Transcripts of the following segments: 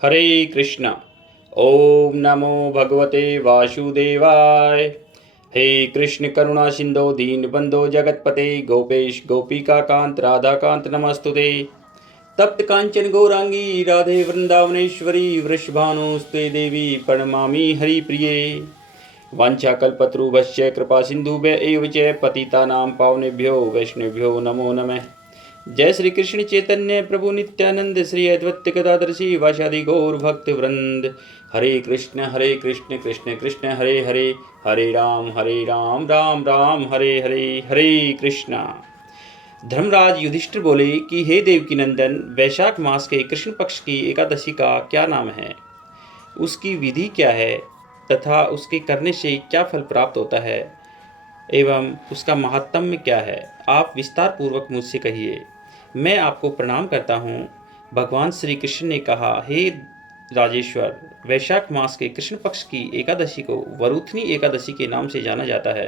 हरे कृष्ण। ओम नमो भगवते वासुदेवाय। हे कृष्ण करुणा सिंधो दीनबंधो जगतपते गोपेश गोपिका कांत राधा कांत नमस्तुते। तप्त कांचन गौरांगी राधे वृंदावनेश्वरी वृषभानुस्ते देवी प्रणमामि हरिप्रिये। वाञ्छाकल्पतरुभ्यश्च कृपा सिंधुभ्य एव च पतितानां पावनेभ्यो वैष्णवेभ्यो नमो नमः। जय श्री कृष्ण चैतन्य प्रभु नित्यानंद श्री अद्वैत गदाधर शिवासादि गौर भक्त वृंद। हरे कृष्ण कृष्ण कृष्ण हरे हरे, हरे राम राम राम हरे हरे, हरे कृष्णा। धर्मराज युधिष्ठिर बोले कि हे देवकी नंदन, वैशाख मास के कृष्ण पक्ष की एकादशी का क्या नाम है, उसकी विधि क्या है तथा उसके करने से क्या फल प्राप्त होता है एवं उसका महात्म्य क्या है, आप विस्तार पूर्वक मुझसे कहिए। मैं आपको प्रणाम करता हूँ। भगवान श्री कृष्ण ने कहा, हे राजेश्वर, वैशाख मास के कृष्ण पक्ष की एकादशी को वरुथनी एकादशी के नाम से जाना जाता है।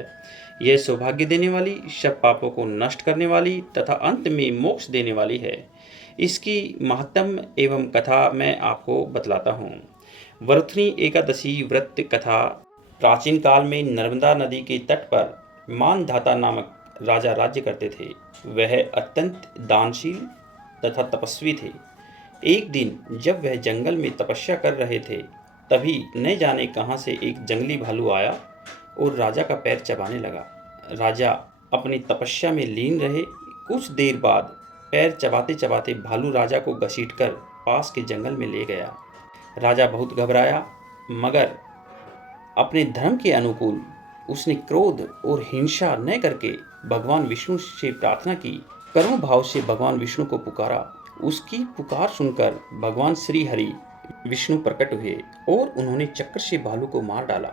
यह सौभाग्य देने वाली, सब पापों को नष्ट करने वाली तथा अंत में मोक्ष देने वाली है। इसकी महात्म्य एवं कथा मैं आपको बतलाता हूँ। वरुथनी एकादशी व्रत कथा प्राचीन काल में नर्मदा नदी के तट पर मानधाता नामक राजा राज्य करते थे। वह अत्यंत दानशील तथा तपस्वी थे। एक दिन जब वह जंगल में तपस्या कर रहे थे, तभी न जाने कहां से एक जंगली भालू आया और राजा का पैर चबाने लगा। राजा अपनी तपस्या में लीन रहे। कुछ देर बाद पैर चबाते चबाते भालू राजा को घसीटकर पास के जंगल में ले गया। राजा बहुत घबराया, मगर अपने धर्म के अनुकूल उसने क्रोध और हिंसा न करके भगवान विष्णु से प्रार्थना की। करुण भाव से भगवान विष्णु को पुकारा। उसकी पुकार सुनकर भगवान श्री हरि विष्णु प्रकट हुए और उन्होंने चक्र से भालू को मार डाला।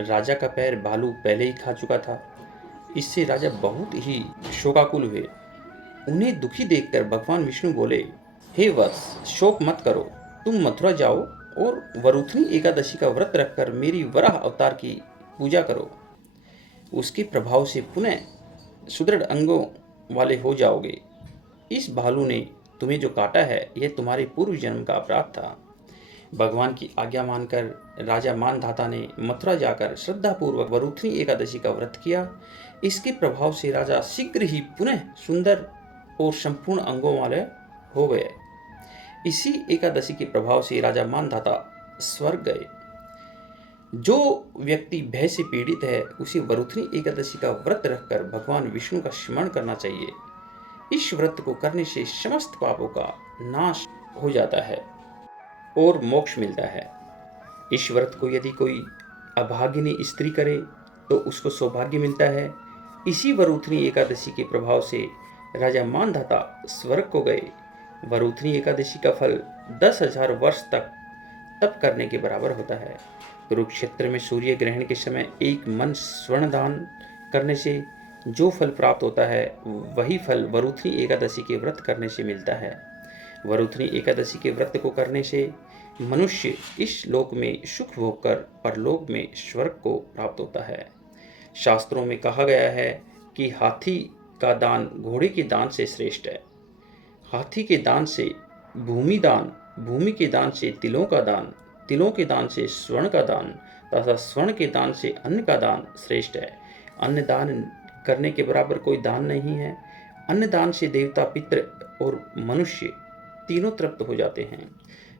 राजा का पैर भालू पहले ही खा चुका था। इससे राजा बहुत ही शोकाकुल हुए। उन्हें दुखी देखकर भगवान विष्णु बोले, हे वत्स, शोक मत करो, तुम मथुरा जाओ और वरुथनी एकादशी का व्रत रखकर मेरी वराह अवतार की पूजा करो। उसके प्रभाव से पुनः सुदृढ़ अंगों वाले हो जाओगे। इस भालू ने तुम्हें जो काटा है, यह तुम्हारे पूर्व जन्म का अपराध था। भगवान की आज्ञा मानकर राजा मानधाता ने मथुरा जाकर श्रद्धापूर्वक वरुथनी एकादशी का व्रत किया। इसके प्रभाव से राजा शीघ्र ही पुनः सुंदर और संपूर्ण अंगों वाले हो गए। इसी एकादशी के प्रभाव से राजा मानधाता स्वर्ग गए। जो व्यक्ति भय से पीड़ित है, उसे वरुथनी एकादशी का व्रत रखकर भगवान विष्णु का स्मरण करना चाहिए। इस व्रत को करने से समस्त पापों का नाश हो जाता है और मोक्ष मिलता है। इस व्रत को यदि कोई अभागिनी स्त्री करे तो उसको सौभाग्य मिलता है। इसी वरुथनी एकादशी के प्रभाव से राजा मानधाता स्वर्ग को गए। वरुथनी एकादशी का फल 10,000 वर्ष तक तप करने के बराबर होता है। कुरुक्षेत्र में सूर्य ग्रहण के समय एक मन स्वर्ण दान करने से जो फल प्राप्त होता है, वही फल वरुथनी एकादशी के व्रत करने से मिलता है। वरुथनी एकादशी के व्रत को करने से मनुष्य इस लोक में सुख भोग कर परलोक में स्वर्ग को प्राप्त होता है। शास्त्रों में कहा गया है कि हाथी का दान घोड़े के दान से श्रेष्ठ है। हाथी के दान से भूमि दान, भूमि के दान से तिलों का दान, तिलों के दान से स्वर्ण का दान तथा स्वर्ण के दान से अन्न का दान श्रेष्ठ है। अन्न दान करने के बराबर कोई दान नहीं है। अन्न दान से देवता, पितृ और मनुष्य तीनों तृप्त हो जाते हैं।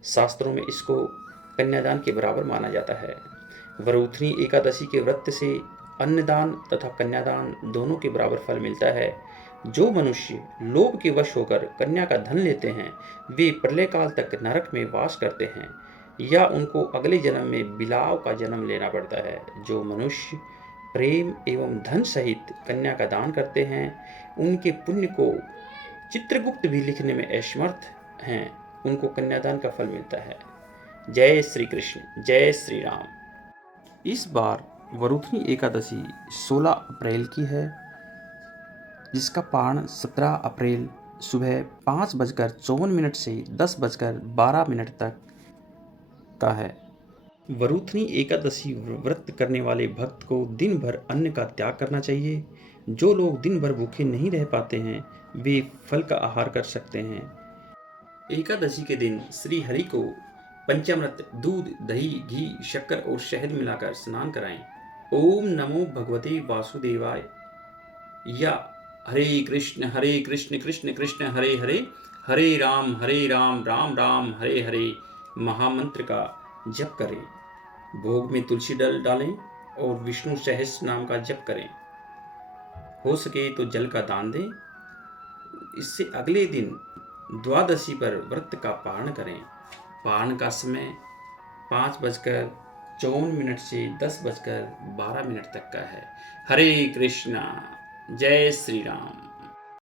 शास्त्रों में इसको कन्यादान के बराबर माना जाता है। वरुथनी एकादशी के व्रत से अन्नदान तथा कन्यादान दोनों के बराबर फल मिलता है। जो मनुष्य लोभ के वश होकर कन्या का धन लेते हैं, वे प्रलय काल तक नरक में वास करते हैं या उनको अगले जन्म में बिलाव का जन्म लेना पड़ता है। जो मनुष्य प्रेम एवं धन सहित कन्या का दान करते हैं, उनके पुण्य को चित्रगुप्त भी लिखने में असमर्थ हैं, उनको कन्यादान का फल मिलता है। जय श्री कृष्ण, जय श्री राम। इस बार वरुथनी एकादशी 16 अप्रैल की है, जिसका पारण 17 अप्रैल सुबह 5:54 से 10:12 तक का है। वरुथनी एकादशी व्रत करने वाले भक्त को दिन भर अन्न का त्याग करना चाहिए। जो लोग दिन भर भूखे नहीं रह पाते हैं, वे फल का आहार कर सकते हैं। एकादशी के दिन श्री हरि को पंचामृत, दूध, दही, घी, शक्कर और शहद मिलाकर स्नान कराएं। ओम नमो भगवते वासुदेवाय या हरे कृष्ण कृष्ण कृष्ण हरे हरे, हरे राम राम राम हरे हरे महामंत्र का जप करें। भोग में तुलसी डालें और विष्णु सहस्त्र नाम का जप करें। हो सके तो जल का दान दें। इससे अगले दिन द्वादशी पर व्रत का पारण करें। पारण का समय 5:54 से 10:12 तक का है। हरे कृष्णा, जय श्री राम।